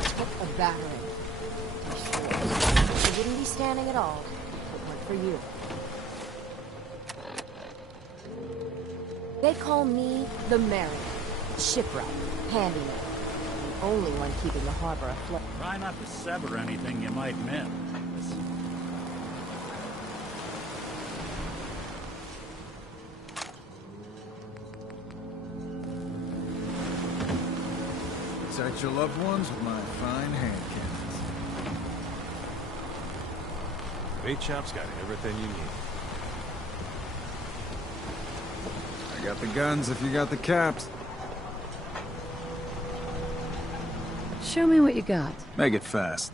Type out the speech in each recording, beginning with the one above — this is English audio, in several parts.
took a battering. You wouldn't be standing at all if it weren't for you. They call me the Mary, shipwright, handyman, the only one keeping the harbor afloat. Try not to sever anything you might miss. Protect your loved ones with my fine hand cannons. Bait Shop's got everything you need. I got the guns if you got the caps. Show me what you got. Make it fast.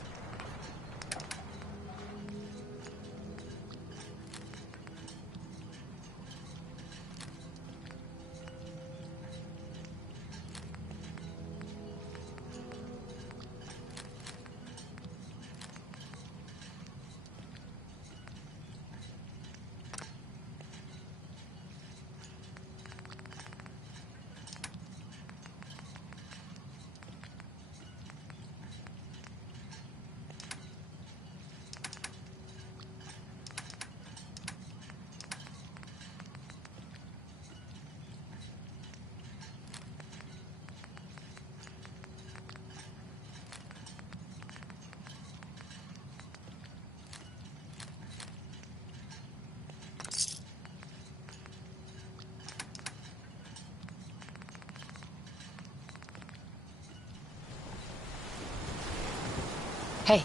Hey.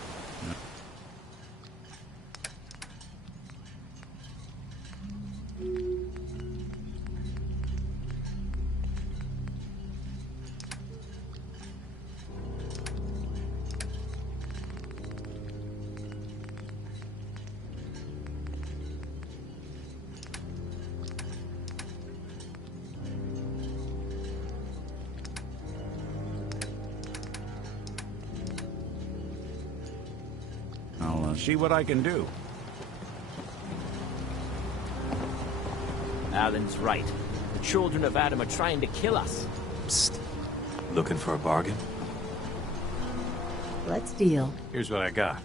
I'll see what I can do. Alan's right. The children of Adam are trying to kill us. Psst. Looking for a bargain? Let's deal. Here's what I got.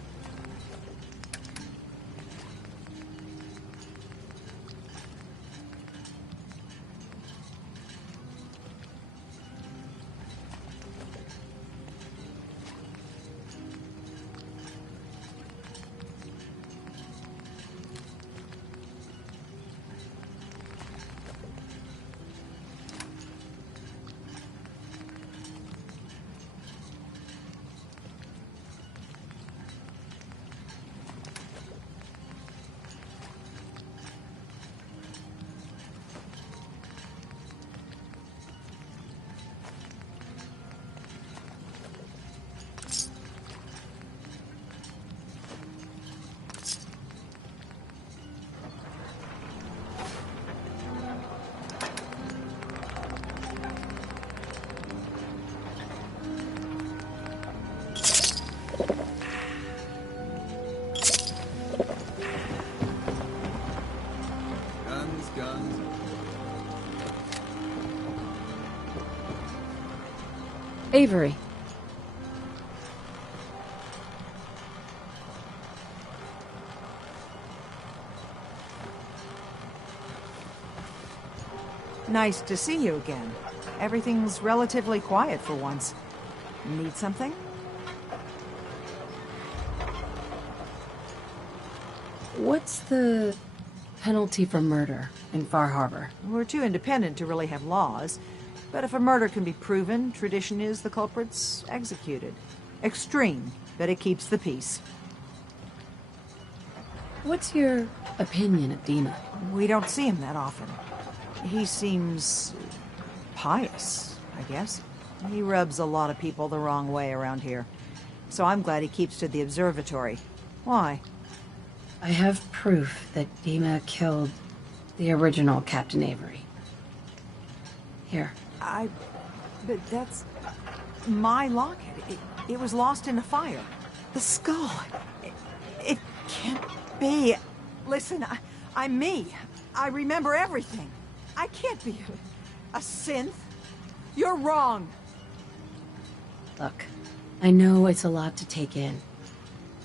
Guns. Avery. Nice to see you again. Everything's relatively quiet for once. Need something? What's the penalty for murder in Far Harbor? We're too independent to really have laws, but if a murder can be proven, tradition is the culprit's executed. Extreme, but it keeps the peace. What's your opinion of Dima? We don't see him that often. He seems pious, I guess. He rubs a lot of people the wrong way around here. So I'm glad he keeps to the observatory. Why? I have proof that Dima killed the original Captain Avery. Here. But that's... my locket. It was lost in a fire. The skull. It can't be. Listen, I'm me. I remember everything. I can't be a synth. You're wrong. Look, I know it's a lot to take in,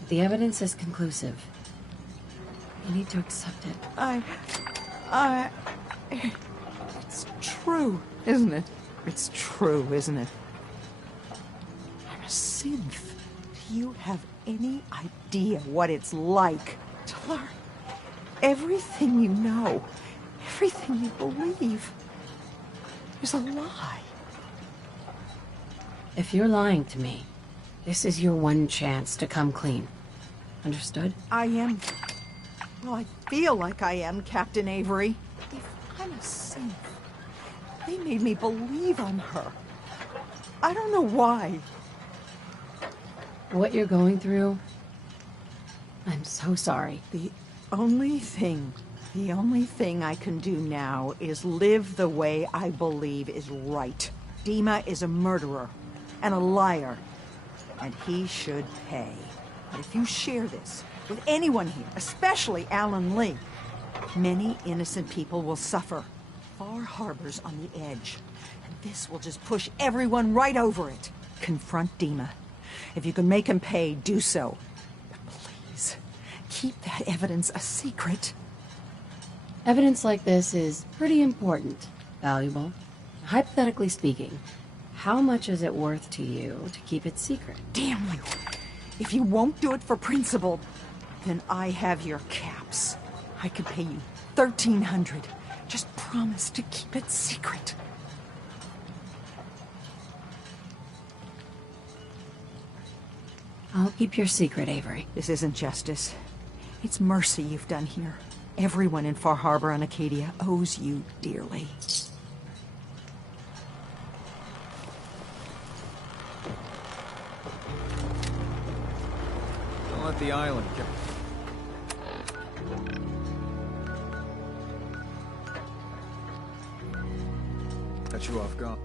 but the evidence is conclusive. You need to accept it. It's true, isn't it? It's true, isn't it? I'm a synth. Do you have any idea what it's like to learn everything you know, everything you believe is a lie? If you're lying to me, this is your one chance to come clean. Understood? I am. Well, I feel like I am, Captain Avery. If I'm a synth, they made me believe I'm her. I don't know why. What you're going through, I'm so sorry. The only thing I can do now is live the way I believe is right. Dima is a murderer and a liar, and he should pay. But if you share this with anyone here, especially Alan Lee, many innocent people will suffer. Far Harbor's on the edge, and this will just push everyone right over it. Confront Dima. If you can make him pay, do so. But please, keep that evidence a secret. Evidence like this is pretty important, valuable. Hypothetically speaking, how much is it worth to you to keep it secret? Damn you. If you won't do it for principle, then I have your caps. I could pay you $1,300. Just promise to keep it secret. I'll keep your secret, Avery. This isn't justice. It's mercy you've done here. Everyone in Far Harbor and Acadia owes you dearly. Don't let the island get... Cut you off guard.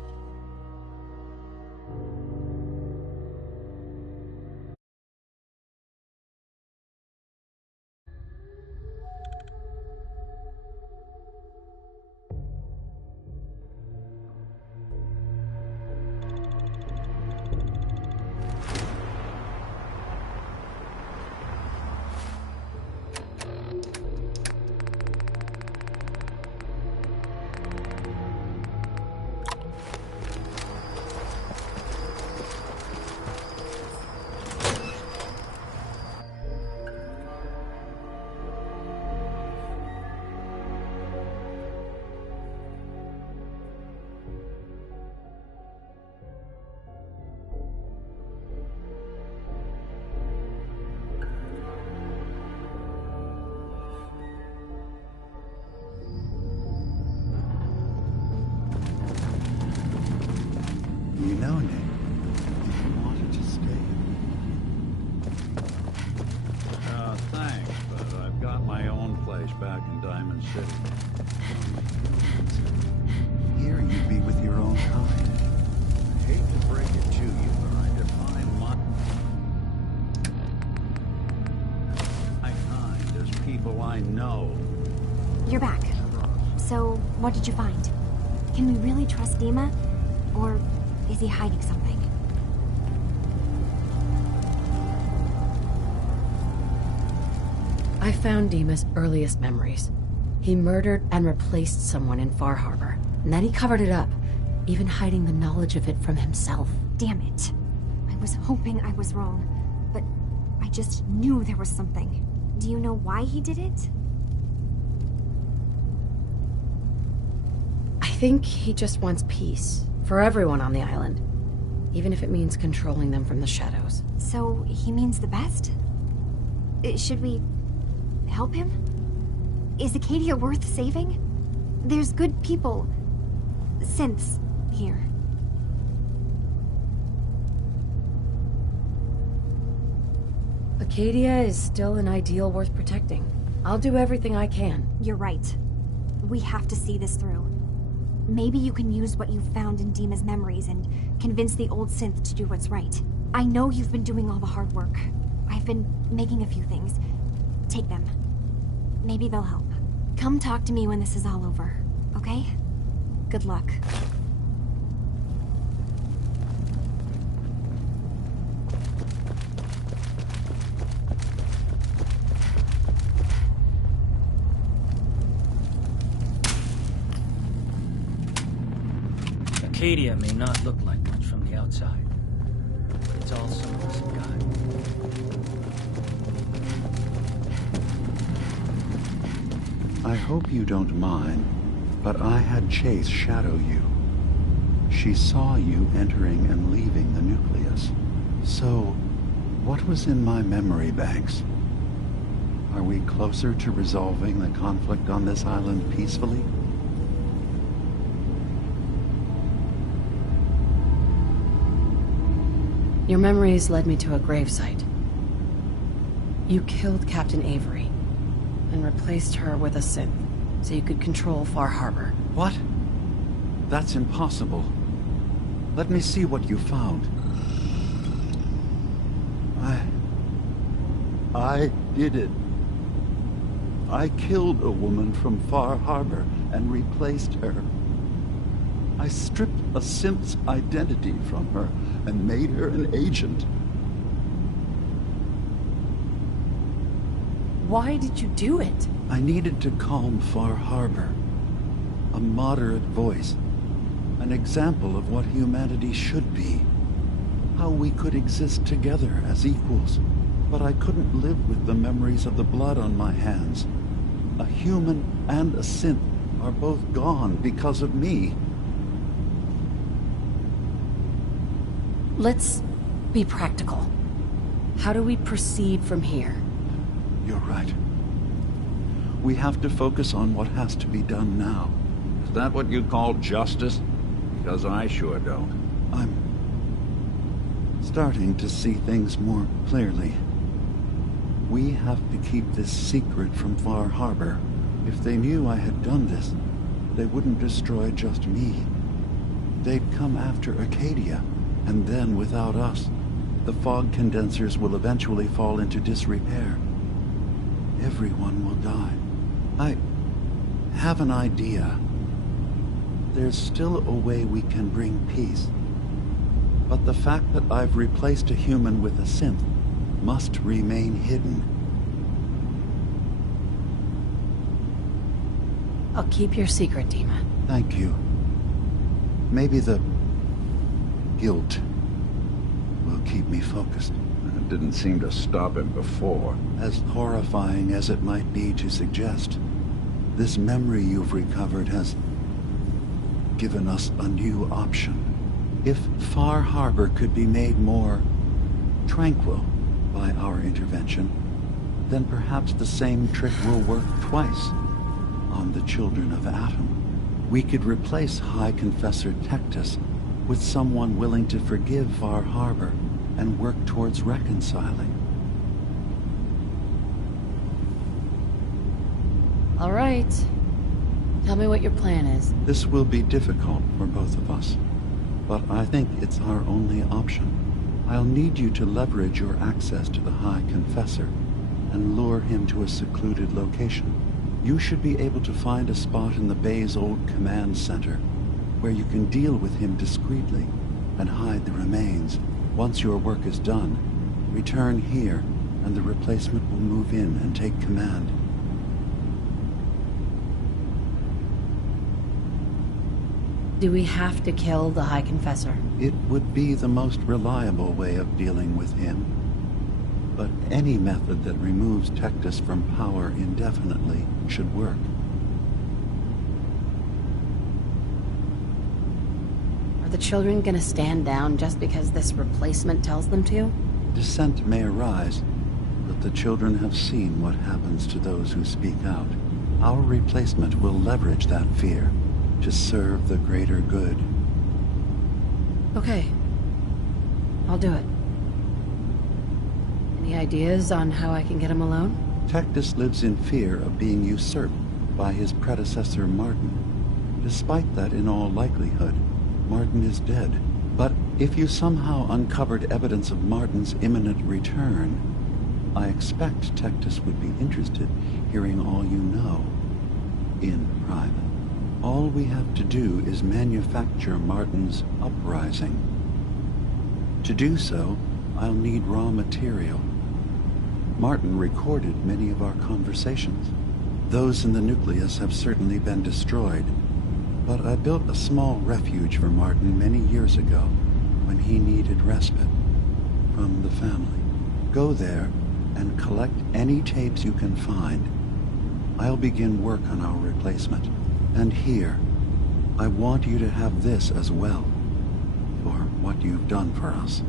You know, Nick, if you wanted to stay. Thanks, but I've got my own place back in Diamond City. Here you'd be with your own kind. I hate to break it to you, but I define my kind as people I know. You're back. So, what did you find? Can we really trust Dima? Or is he hiding something? I found Dima's earliest memories. He murdered and replaced someone in Far Harbor, and then he covered it up, even hiding the knowledge of it from himself. Damn it. I was hoping I was wrong, but I just knew there was something. Do you know why he did it? I think he just wants peace for everyone on the island, even if it means controlling them from the shadows. So, he means the best? Should we help him? Is Acadia worth saving? There's good people, synths, here. Acadia is still an ideal worth protecting. I'll do everything I can. You're right. We have to see this through. Maybe you can use what you've found in Dima's memories and convince the old synth to do what's right. I know you've been doing all the hard work. I've been making a few things. Take them. Maybe they'll help. Come talk to me when this is all over, okay? Good luck. Arcadia may not look like much from the outside. It's all some of us have got. I hope you don't mind, but I had Chase shadow you. She saw you entering and leaving the nucleus. So, what was in my memory banks? Are we closer to resolving the conflict on this island peacefully? Your memories led me to a gravesite. You killed Captain Avery and replaced her with a synth so you could control Far Harbor. What? That's impossible. Let me see what you found. I did it. I killed a woman from Far Harbor and replaced her. I stripped a synth's identity from her and made her an agent. Why did you do it? I needed to calm Far Harbor. A moderate voice. An example of what humanity should be. How we could exist together as equals. But I couldn't live with the memories of the blood on my hands. A human and a synth are both gone because of me. Let's be practical. How do we proceed from here? You're right. We have to focus on what has to be done now. Is that what you call justice? Because I sure don't. I'm starting to see things more clearly. We have to keep this secret from Far Harbor. If they knew I had done this, they wouldn't destroy just me. They'd come after Arcadia, and then without us, the fog condensers will eventually fall into disrepair. Everyone will die. I have an idea. There's still a way we can bring peace. But the fact that I've replaced a human with a synth must remain hidden. I'll keep your secret, Dima. Thank you. Maybe the guilt will keep me focused. It didn't seem to stop him before. As horrifying as it might be to suggest, this memory you've recovered has given us a new option. If Far Harbor could be made more tranquil by our intervention, then perhaps the same trick will work twice on the children of Atom. We could replace High Confessor Tectus with someone willing to forgive Far Harbor and work towards reconciling. All right. Tell me what your plan is. This will be difficult for both of us, but I think it's our only option. I'll need you to leverage your access to the High Confessor and lure him to a secluded location. You should be able to find a spot in the Bay's old command center where you can deal with him discreetly and hide the remains. Once your work is done, return here and the replacement will move in and take command. Do we have to kill the High Confessor? It would be the most reliable way of dealing with him. But any method that removes Tectus from power indefinitely should work. Are the children gonna stand down just because this replacement tells them to? Dissent may arise, but the children have seen what happens to those who speak out. Our replacement will leverage that fear to serve the greater good. Okay. I'll do it. Any ideas on how I can get him alone? Tectus lives in fear of being usurped by his predecessor Martin. Despite that, in all likelihood, Martin is dead. But if you somehow uncovered evidence of Martin's imminent return, I expect Tectus would be interested hearing all you know in private. All we have to do is manufacture Martin's uprising. To do so, I'll need raw material. Martin recorded many of our conversations. Those in the nucleus have certainly been destroyed, But I built a small refuge for Martin many years ago when he needed respite from the family. Go there and collect any tapes you can find. I'll begin work on our replacement. And here, I want you to have this as well, for what you've done for us.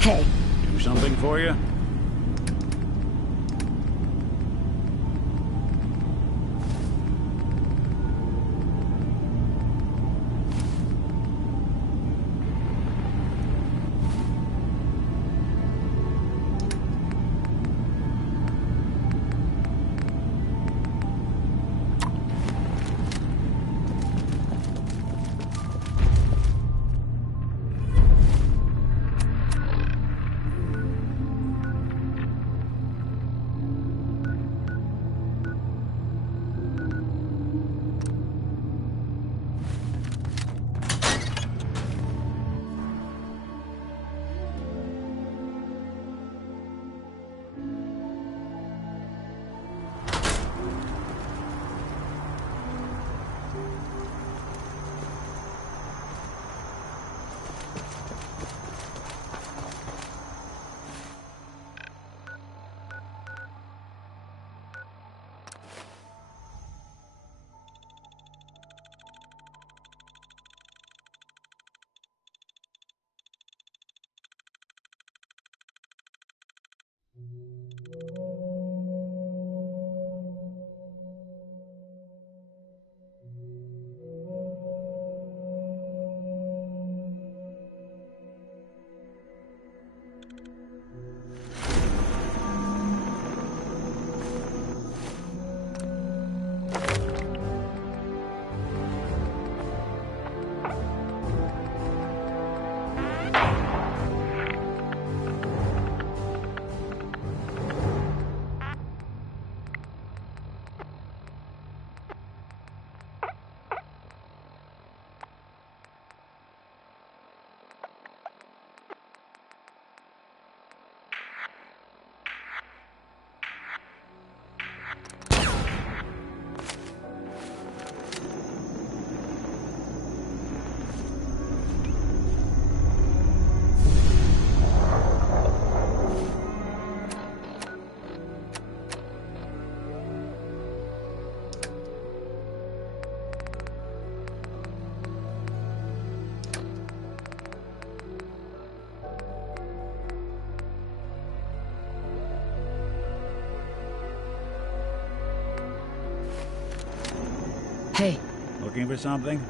Hey. Do something for you? Hey. Looking for something?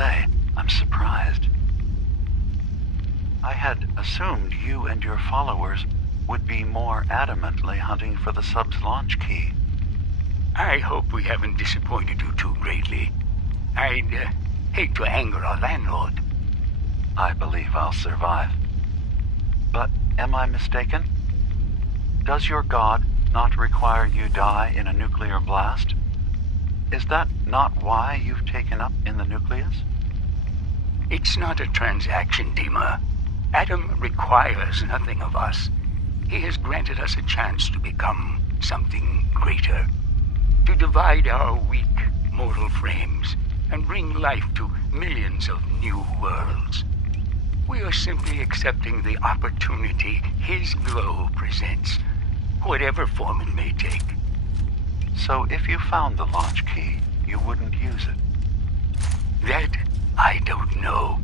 say, I'm surprised. I had assumed you and your followers would be more adamantly hunting for the sub's launch key. I hope we haven't disappointed you too greatly. I'd hate to anger our landlord. I believe I'll survive. But am I mistaken? Does your god not require you die in a nuclear blast? Is that not why you've taken up in the nucleus? It's not a transaction, Dima. Adam requires nothing of us. He has granted us a chance to become something greater. To divide our weak mortal frames and bring life to millions of new worlds. We are simply accepting the opportunity his glow presents, whatever form it may take. So if you found the launch key, you wouldn't use it? That I don't know.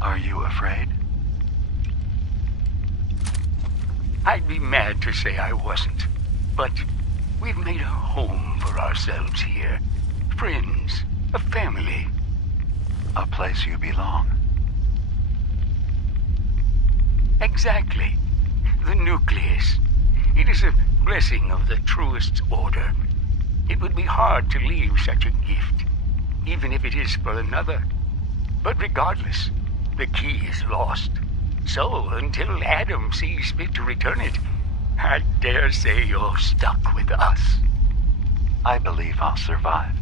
Are you afraid? I'd be mad to say I wasn't, but we've made a home for ourselves here. Friends, a family. A place you belong. Exactly. The nucleus. It is a blessing of the truest order. It would be hard to leave such a gift, even if it is for another. But regardless, the key is lost. So, until Adam sees fit to return it, I dare say you're stuck with us. I believe I'll survive.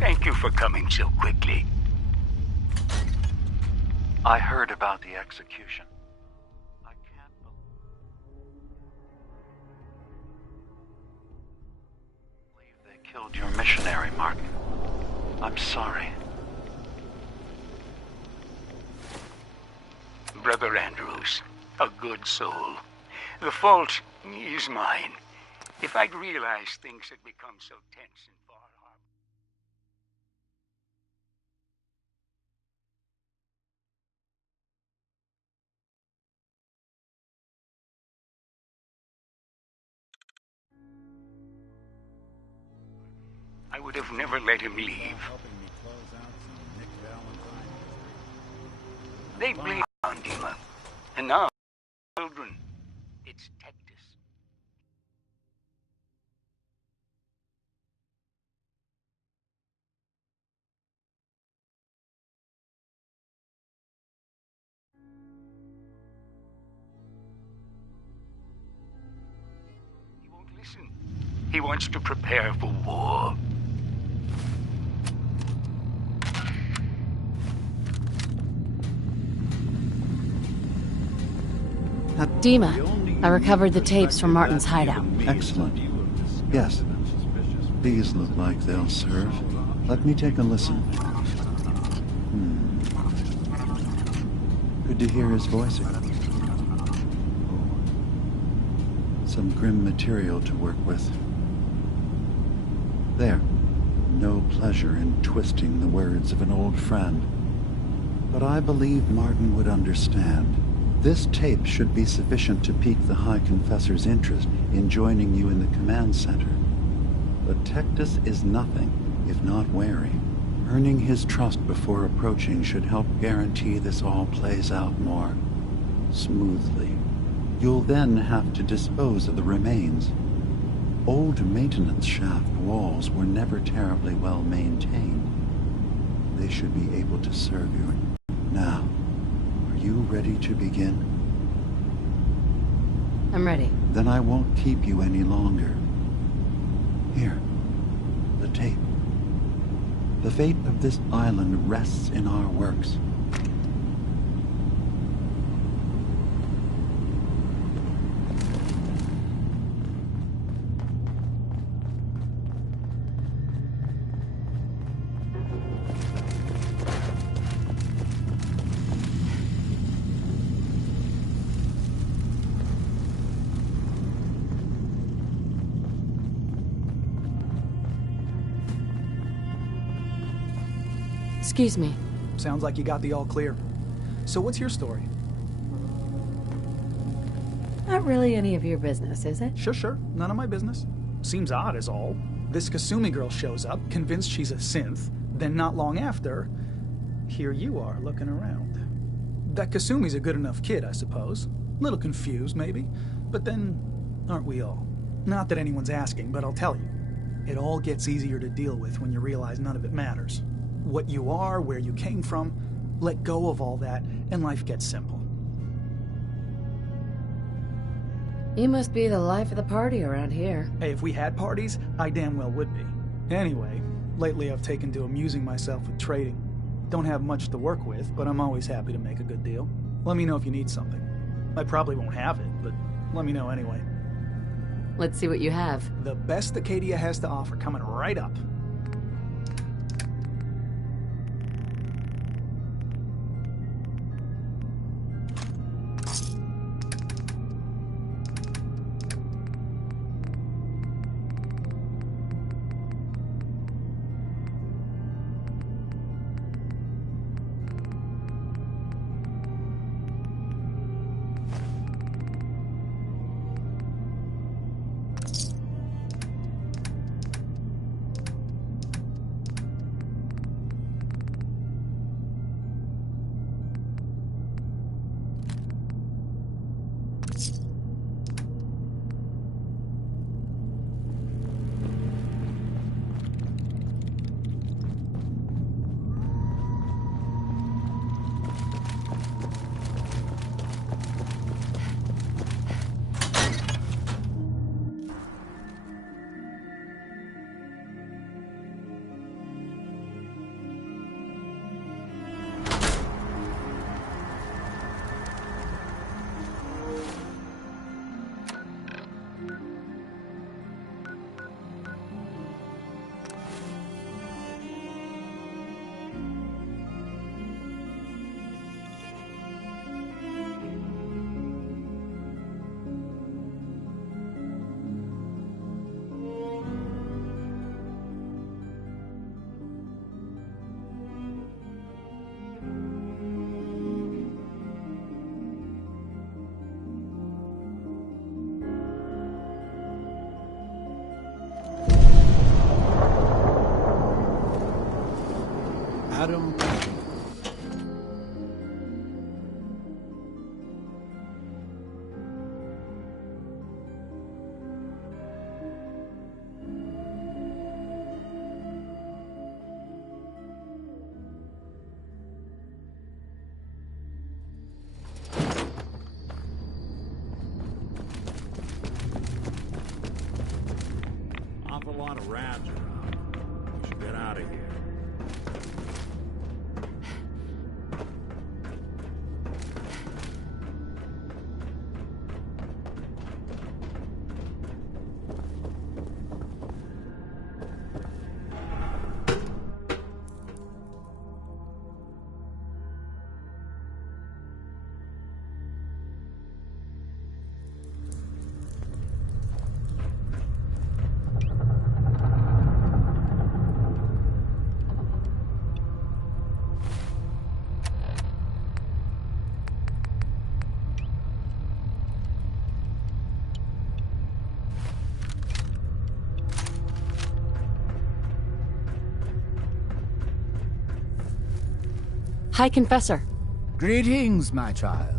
Thank you for coming so quickly. I heard about the execution. I can't believe they killed your missionary, Martin. I'm sorry. Brother Andrews, a good soul. The fault is mine. If I'd realized things had become so tense in Far Harbor. I would have never let him leave. They blame on Dima. And now, children, it's Tectus. He won't listen. He wants to prepare for war. Dima, I recovered the tapes from Martin's hideout. Excellent. Yes. These look like they'll serve. Let me take a listen. Good to hear his voice again. Some grim material to work with. There. No pleasure in twisting the words of an old friend. But I believe Martin would understand. This tape should be sufficient to pique the High Confessor's interest in joining you in the command center. But Tectus is nothing if not wary. Earning his trust before approaching should help guarantee this all plays out more smoothly. You'll then have to dispose of the remains. Old maintenance shaft walls were never terribly well maintained. They should be able to serve you. Now, are you ready to begin? I'm ready. Then I won't keep you any longer. Here, the tape. The fate of this island rests in our works. Excuse me. Sounds like you got the all clear. So what's your story? Not really any of your business, is it? Sure. None of my business. Seems odd is all. This Kasumi girl shows up, convinced she's a synth, then not long after, here you are looking around. That Kasumi's a good enough kid, I suppose. Little confused, maybe. But then, aren't we all? Not that anyone's asking, but I'll tell you. It all gets easier to deal with when you realize none of it matters. What you are, where you came from, let go of all that, and life gets simple. You must be the life of the party around here. Hey, if we had parties, I damn well would be. Anyway, lately I've taken to amusing myself with trading. Don't have much to work with, but I'm always happy to make a good deal. Let me know if you need something. I probably won't have it, but let me know anyway. Let's see what you have. The best Acadia has to offer coming right up. Adam. Awful lot of rats around. We should get out of here. Hi, Confessor. Greetings, my child.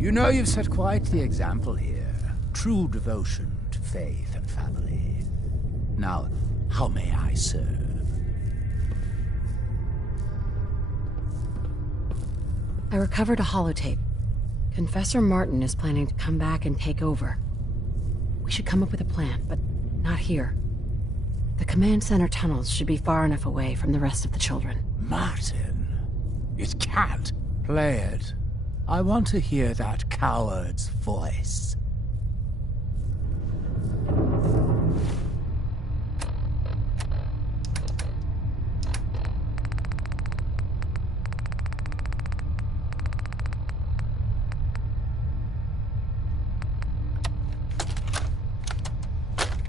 You know you've set quite the example here. True devotion to faith and family. Now, how may I serve? I recovered a holotape. Confessor Martin is planning to come back and take over. We should come up with a plan, but not here. The command center tunnels should be far enough away from the rest of the children. Martin? It can't. Play it. I want to hear that coward's voice.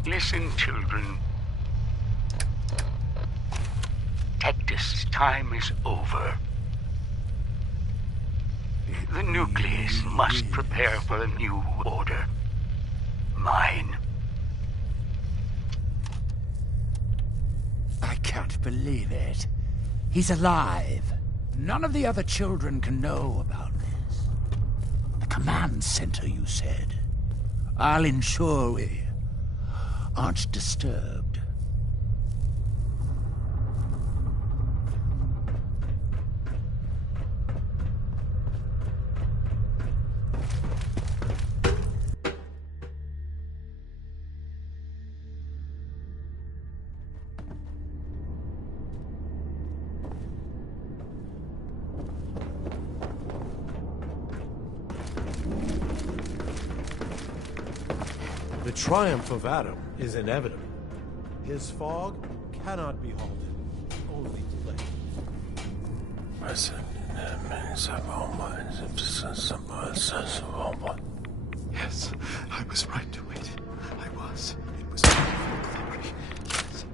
Listen, children. Tectus' time is over. The nucleus must prepare for a new order. Mine. I can't believe it. He's alive. None of the other children can know about this. The command center, you said. I'll ensure we aren't disturbed. The triumph of Adam is inevitable. His fog cannot be halted, only delayed. Yes, I was right to wait. I was. It was all for glory. Yes.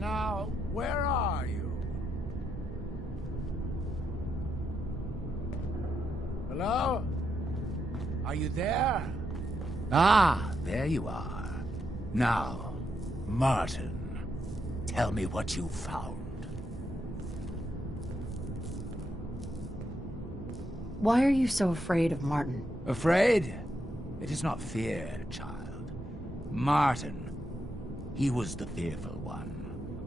Now, where are you? Hello? Are you there? Ah, there you are. Now, Martin, tell me what you found. Why are you so afraid of Martin? Afraid? It is not fear, child. Martin, he was the fearful one.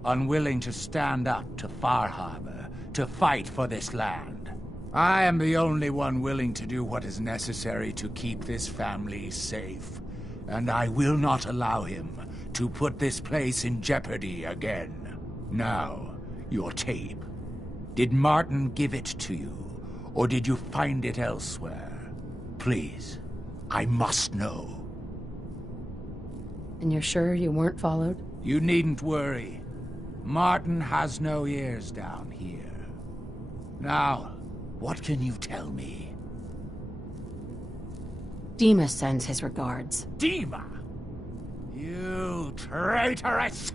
Unwilling to stand up to Far Harbor, to fight for this land. I am the only one willing to do what is necessary to keep this family safe, and I will not allow him to put this place in jeopardy again. Now, your tape. Did Martin give it to you, or did you find it elsewhere? Please, I must know. And you're sure you weren't followed? You needn't worry. Martin has no ears down here. Now, what can you tell me? Dima sends his regards. Dima? You traitoress!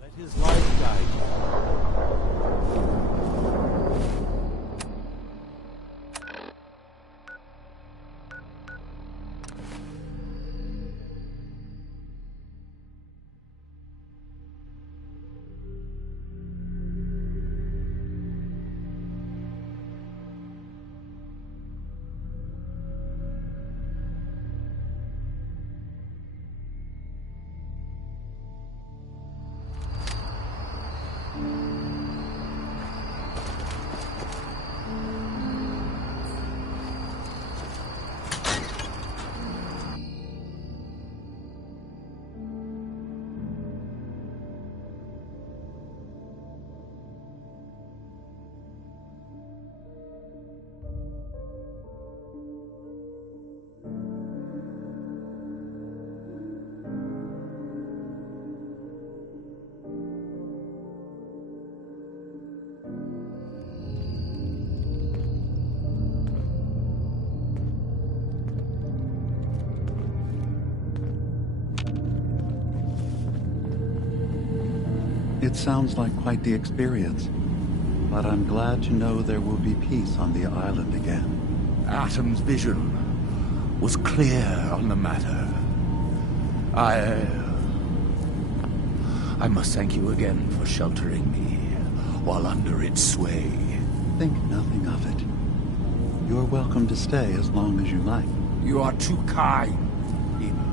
Let his life guide you. It sounds like quite the experience, but I'm glad to know there will be peace on the island again. Atom's vision was clear on the matter. I must thank you again for sheltering me while under its sway. Think nothing of it. You're welcome to stay as long as you like. You are too kind, Dima.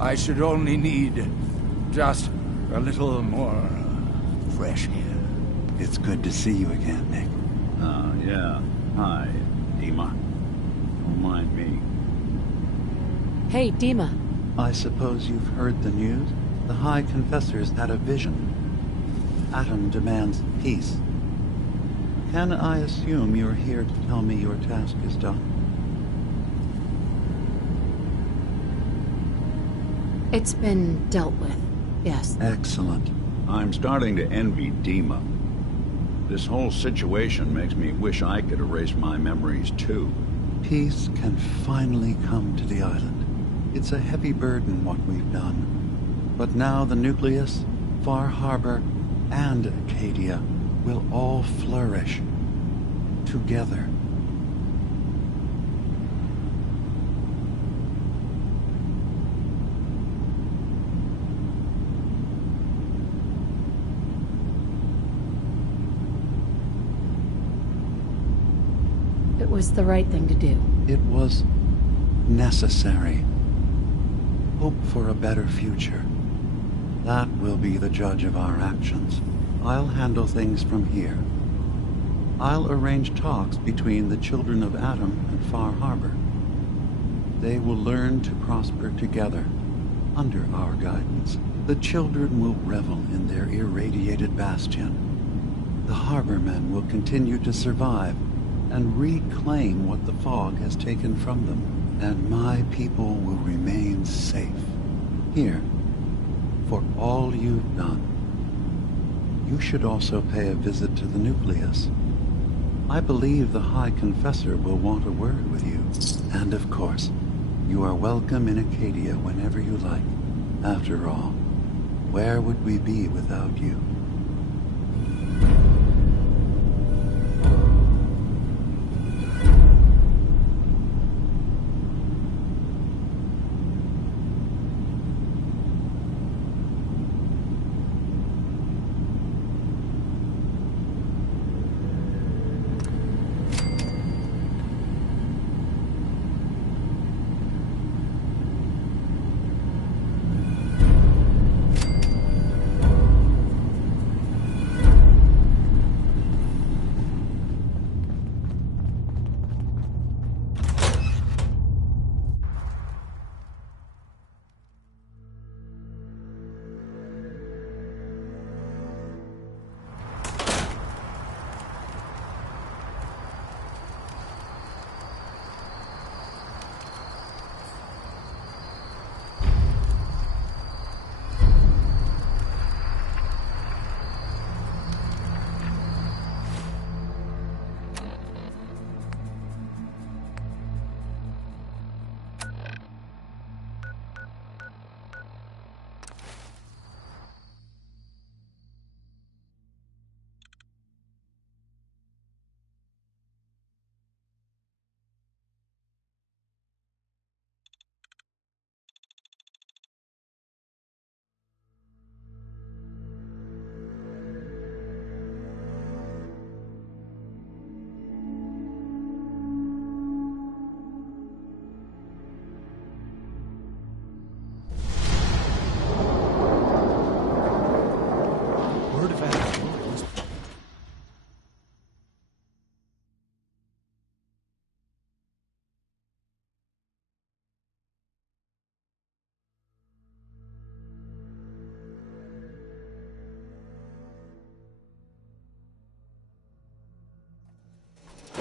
I should only need just a little more fresh air. It's good to see you again, Nick. Yeah. Hi, Dima. Don't mind me. Hey, Dima. I suppose you've heard the news? The High Confessor's had a vision. Atom demands peace. Can I assume you're here to tell me your task is done? It's been dealt with, yes. Excellent. I'm starting to envy Dima. This whole situation makes me wish I could erase my memories too. Peace can finally come to the island. It's a heavy burden what we've done. But now the Nucleus, Far Harbor, and Acadia will all flourish together. It was the right thing to do. It was necessary. Hope for a better future. That will be the judge of our actions. I'll handle things from here. I'll arrange talks between the children of Atom and Far Harbor. They will learn to prosper together under our guidance. The children will revel in their irradiated bastion. The Harbormen will continue to survive and reclaim what the fog has taken from them. And my people will remain safe. Here, for all you've done. You should also pay a visit to the Nucleus. I believe the High Confessor will want a word with you. And of course, you are welcome in Acadia whenever you like. After all, where would we be without you?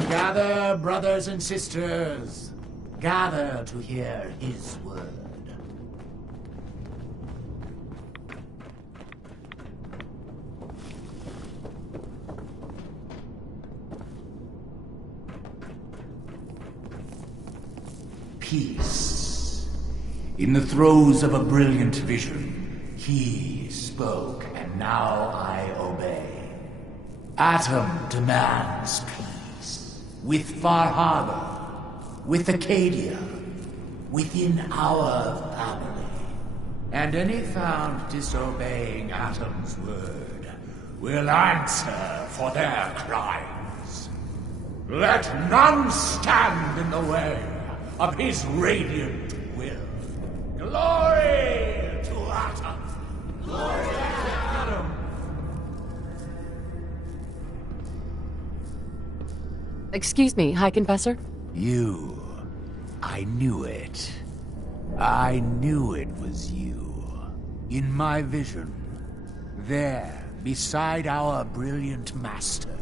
Gather, brothers and sisters. Gather to hear his word. Peace. In the throes of a brilliant vision, he spoke, and now I obey. Atom demands peace. With Far Harbor, with Acadia, within our family. And any found disobeying Atom's word will answer for their crimes. Let none stand in the way of his radiant will. Glory to Atom! Glory to Atom! Excuse me, High Confessor? You. I knew it. I knew it was you. In my vision. There, beside our brilliant master.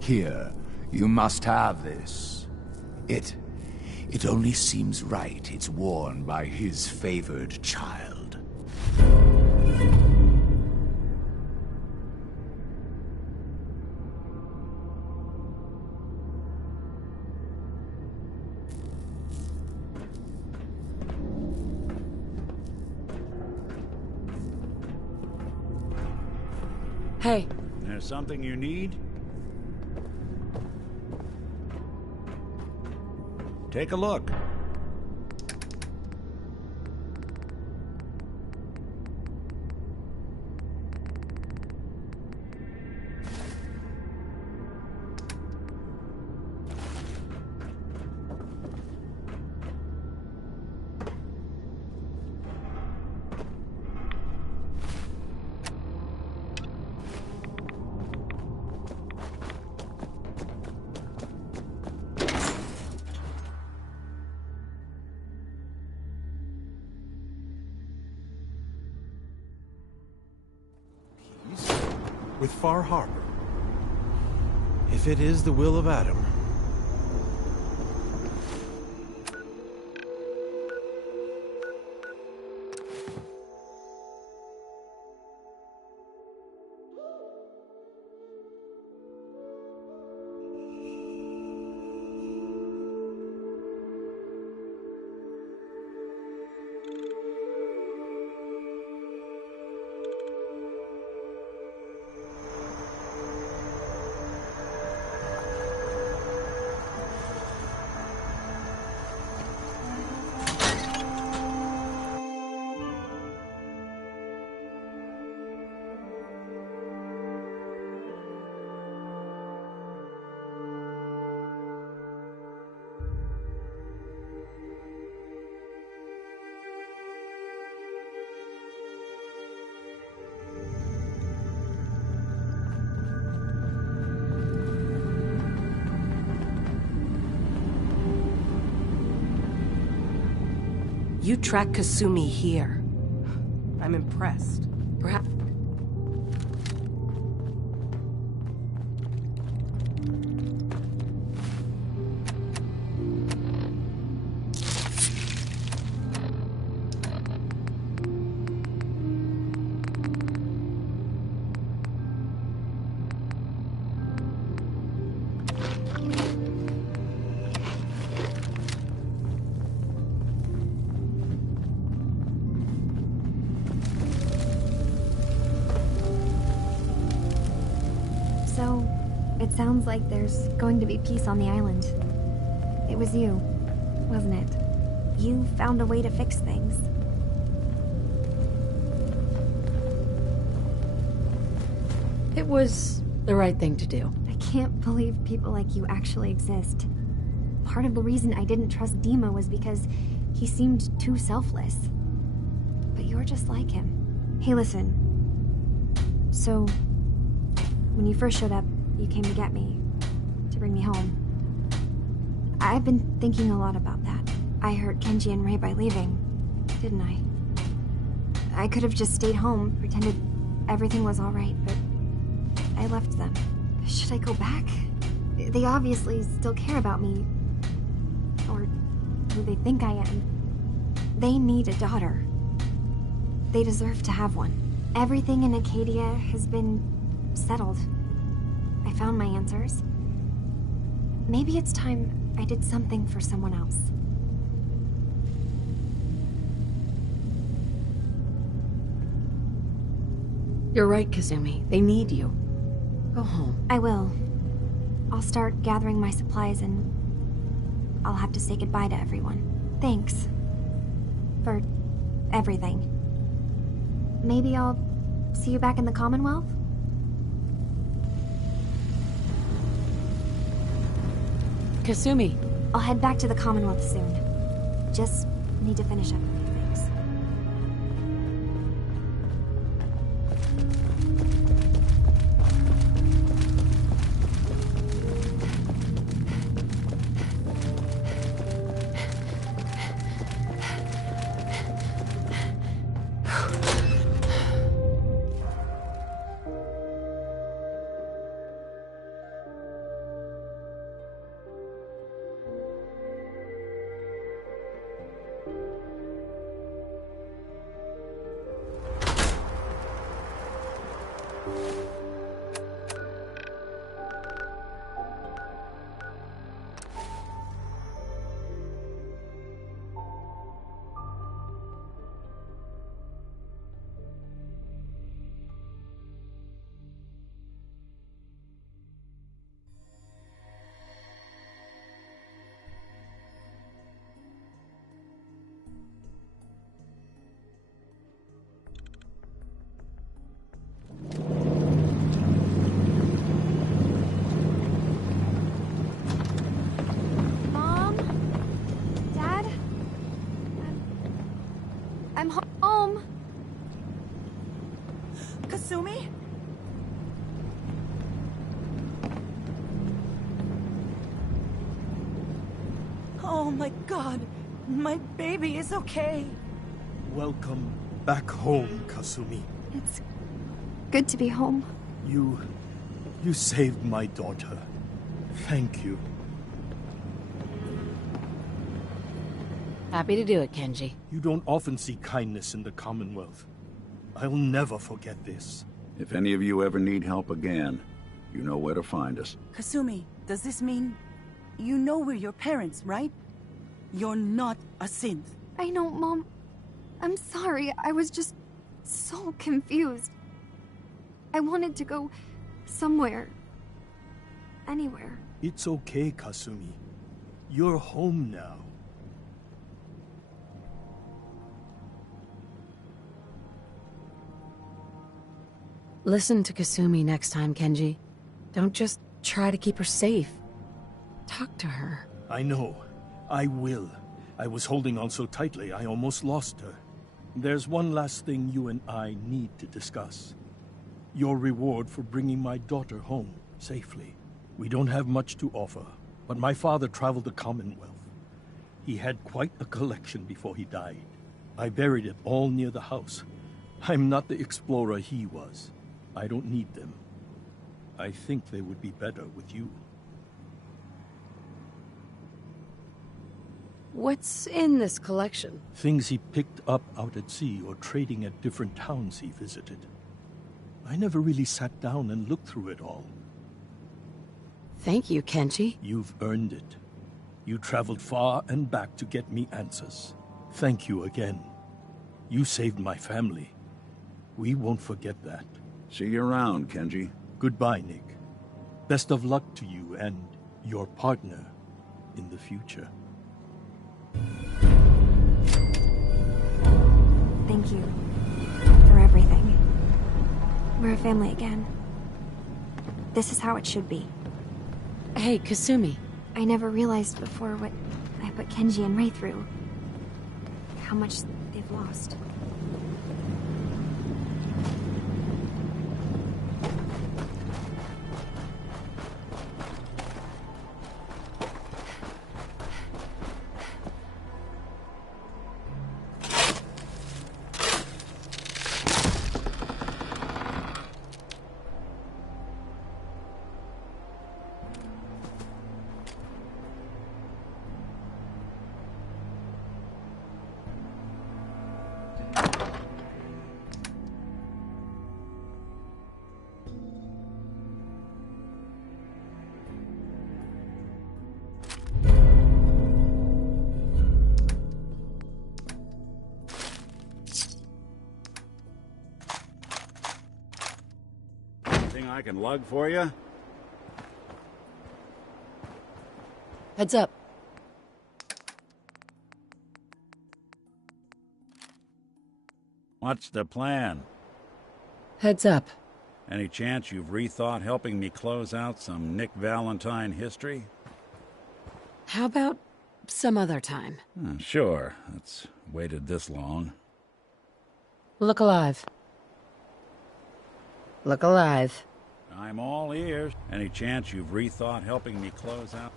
Here, you must have this. It only seems right it's worn by his favored child. Hey. There's something you need? Take a look. With Far Harbor. If it is the will of Adam. You track Kasumi here. I'm impressed. Perhaps... So, it sounds like there's going to be peace on the island. It was you, wasn't it? You found a way to fix things. It was the right thing to do. I can't believe people like you actually exist. Part of the reason I didn't trust Dima was because he seemed too selfless. But you're just like him. Hey, listen. So, when you first showed up, you came to get me, to bring me home. I've been thinking a lot about that. I hurt Kenji and Ray by leaving, didn't I? I could have just stayed home, pretended everything was alright, but I left them. Should I go back? They obviously still care about me. Or who they think I am. They need a daughter. They deserve to have one. Everything in Acadia has been settled. I found my answers. Maybe it's time I did something for someone else. You're right, Kasumi. They need you. Go home. I will. I'll start gathering my supplies and I'll have to say goodbye to everyone. Thanks. For everything. Maybe I'll see you back in the Commonwealth? Kasumi. I'll head back to the Commonwealth soon. Just need to finish up a few things. I'm home. Kasumi? Oh my god. My baby is okay. Welcome back home, Kasumi. It's good to be home. You saved my daughter. Thank you. Happy to do it, Kenji. You don't often see kindness in the Commonwealth. I'll never forget this. If any of you ever need help again, you know where to find us. Kasumi, does this mean you know we're your parents, right? You're not a synth. I know, Mom. I'm sorry. I was just so confused. I wanted to go somewhere. Anywhere. It's okay, Kasumi. You're home now. Listen to Kasumi next time, Kenji. Don't just try to keep her safe. Talk to her. I know. I will. I was holding on so tightly, I almost lost her. There's one last thing you and I need to discuss. Your reward for bringing my daughter home safely. We don't have much to offer, but my father traveled the Commonwealth. He had quite a collection before he died. I buried it all near the house. I'm not the explorer he was. I don't need them. I think they would be better with you. What's in this collection? Things he picked up out at sea or trading at different towns he visited. I never really sat down and looked through it all. Thank you, Kenji. You've earned it. You traveled far and back to get me answers. Thank you again. You saved my family. We won't forget that. See you around, Kenji. Goodbye, Nick. Best of luck to you and your partner in the future. Thank you for everything. We're a family again. This is how it should be. Hey, Kasumi. I never realized before what I put Kenji and Rei through. How much they've lost. Anything I can lug for you? Heads up. What's the plan? Heads up. Any chance you've rethought helping me close out some Nick Valentine history? How about some other time? Sure. It's waited this long. Look alive. Look alive. I'm all ears. Any chance you've rethought helping me close out?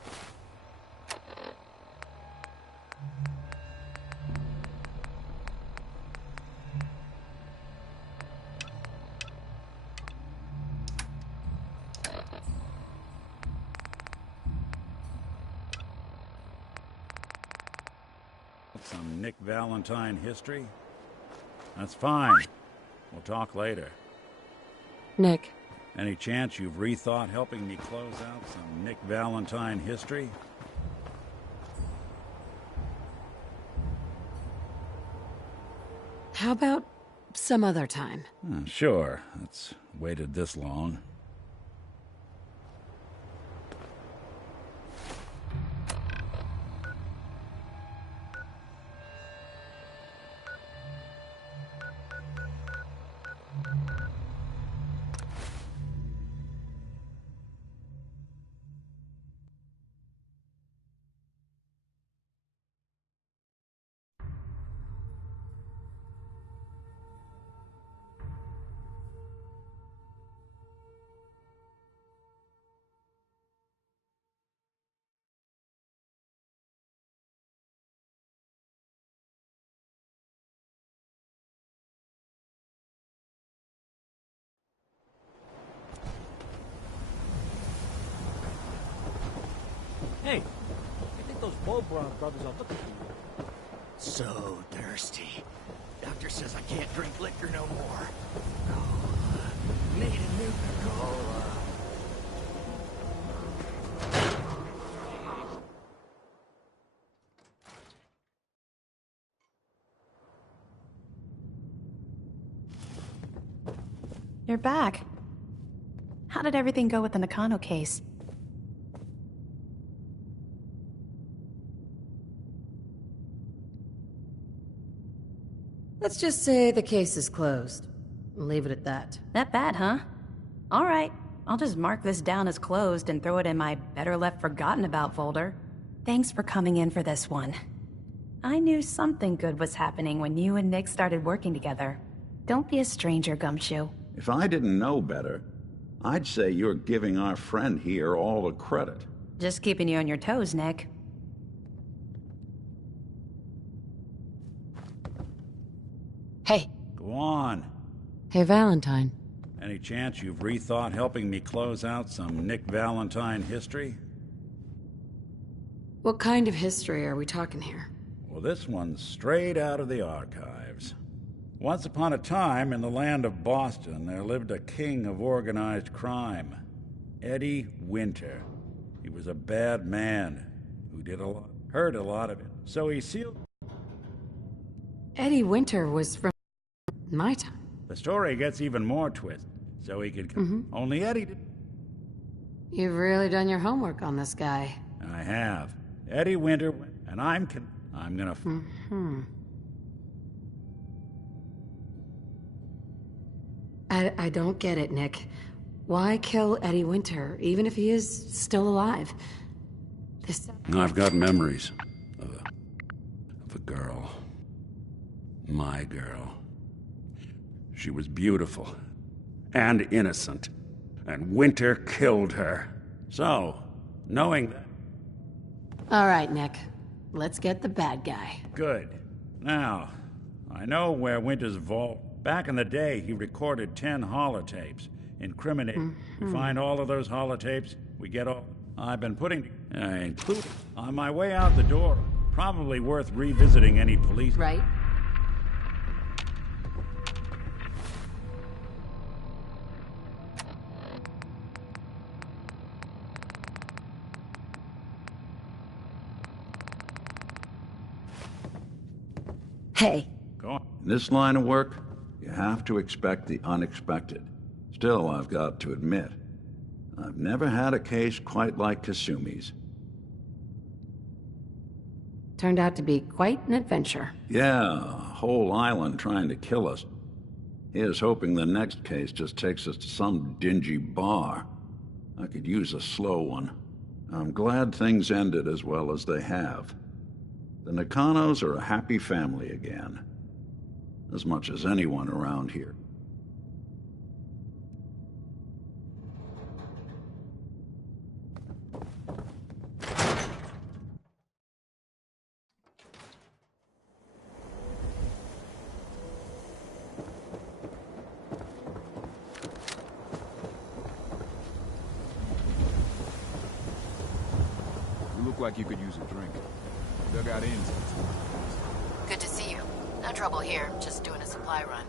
Some Nick Valentine history? That's fine. We'll talk later. Nick. Any chance you've rethought helping me close out some Nick Valentine history? How about some other time? Sure. It's waited this long. Hey, I think those Bobron brothers are looking for you. So thirsty. Doctor says I can't drink liquor no more. Cola. Need a new cola. You're back. How did everything go with the Nakano case? Let's just say the case is closed. Leave it at that. That bad, huh? All right. I'll just mark this down as closed and throw it in my better left forgotten about folder. Thanks for coming in for this one. I knew something good was happening when you and Nick started working together. Don't be a stranger, Gumshoe. If I didn't know better, I'd say you're giving our friend here all the credit. Just keeping you on your toes, Nick. Hey. Go on. Hey, Valentine. Any chance you've rethought helping me close out some Nick Valentine history? What kind of history are we talking here? Well, this one's straight out of the archives. Once upon a time, in the land of Boston, there lived a king of organized crime, Eddie Winter. He was a bad man who heard a lot of it, so he sealed... Eddie Winter was from my time. The story gets even more twisted, so he could... Only Eddie did... You've really done your homework on this guy. I have. Eddie Winter, and I'm gonna... I don't get it, Nick. Why kill Eddie Winter, even if he is still alive? I've got memories of a girl. My girl. She was beautiful and innocent, and Winter killed her. So, knowing that... All right, Nick. Let's get the bad guy. Good. Now, I know where Winter's vault... Back in the day, he recorded 10 holotapes, incriminating. We find all of those holotapes, we get all... I've been putting... including... On my way out the door, probably worth revisiting any police... Right. Hey. Go on. In this line of work, you have to expect the unexpected. Still, I've got to admit, I've never had a case quite like Kasumi's. Turned out to be quite an adventure. Yeah, a whole island trying to kill us. Here's hoping the next case just takes us to some dingy bar. I could use a slow one. I'm glad things ended as well as they have. The Nakanos are a happy family again. As much as anyone around here. You look like you could use a drink. Dug out ends. Good to see you. No trouble here, just doing a supply run.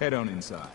Head on inside.